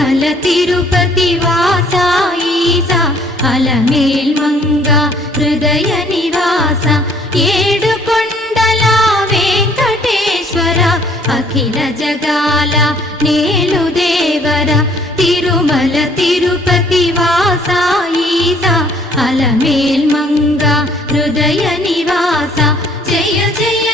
తిరుమల తిరుపతి వాస ఈస అలమేల్మంగ హృదయ నివాస ఏడు కొండల వెంకటేశ్వర అఖిల జగాల నేలు దేవర తిరుమల తిరుపతి వాస ఈస అలమేల్మంగ హృదయ నివాస జయ జయ